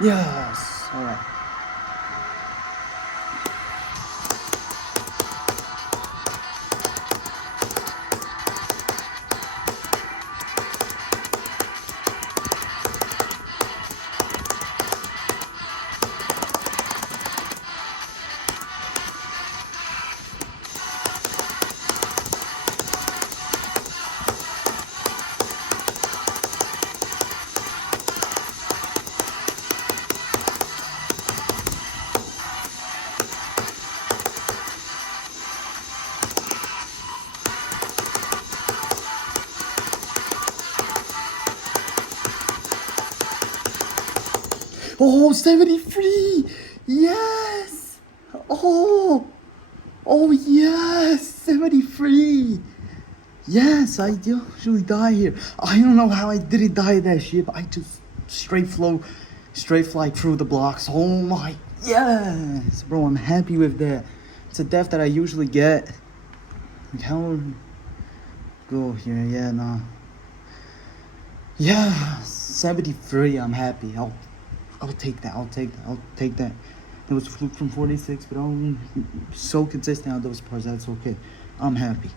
Yes. All right. Oh, 73! Yes! Oh! Oh, yes! 73! Yes, I usually die here. I don't know how I didn't die in that ship. I just straight fly through the blocks. Oh my, yes! Bro, I'm happy with that. It's a death that I usually get. Like, how go here? Yeah, no. Yeah, 73. I'm happy. I'll take that. I'll take that. I'll take that. It was fluke from 46, but I'm so consistent on those parts. That's okay. I'm happy.